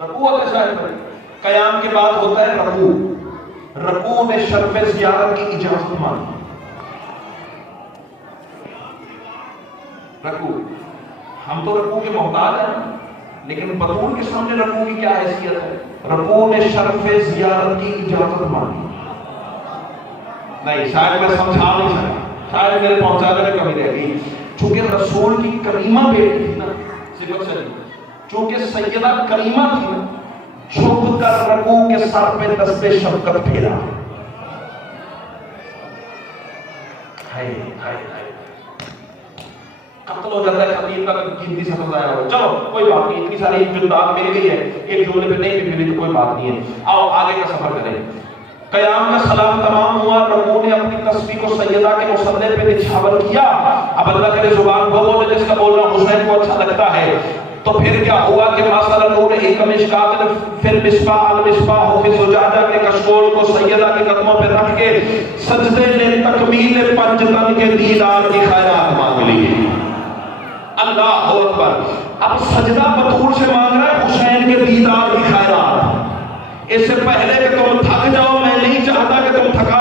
رکوع کیسا ہے؟ قیام کے بعد ہوتا ہے رکوع. رکوع میں شرف زیارت کی اجازت مانگی. رکوع ہم تو رکوع کے محتاج ہیں، لیکن بطول کے سامنے رکوع کی کیا حیثیت ہے؟ رکوع میں شرف زیارت کی اجازت مانگی. نہیں شاید میں سمجھا نہیں سکا، شاید میرے پہنچانے میں کمی رہ گئی. چونکہ رسول کی کریمہ بیٹی تھی نا، صفت شریف، چونکہ سیدہ کریمہ تھی نا، جھک کر رکوع کے سر پہ دست شفقت پھیرا. قتل ہو جاتا ہے خطیب کا قیمتی سفر ضائع ہو. چلو کوئی بات نہیں، اتنی ساری امداد مل گئی ہے، ایک جملے پہ نہیں بھی ملی تو کوئی بات نہیں ہے. آؤ آگے کا سفر کریں. قیام کا سلام تمام ہوا، رکوع نے اپنی تسبیح کو سیدہ کے مصلی پہ نچھاور کیا. اب اللہ کرے زبان وہ بولے جس کا بولنا حسین کو اچھا لگتا ہے. تو پھر کیا ہوا کہ ماسل نور ایک مشکات نے پھر مصباح المصباح فی زجاجہ کے کشکول کو سیدہ کے قدموں پہ رکھ کے سجدے نے تکمیل پنجتن کے دیدار کی خیرات مانگ لی. اللہ اکبر. اب سجدہ بطول سے مانگ رہا ہے حسین کے دیدار کی خیرات. اس سے پہلے کہ تم تھک جاؤ، میں نہیں چاہتا کہ تم تھکا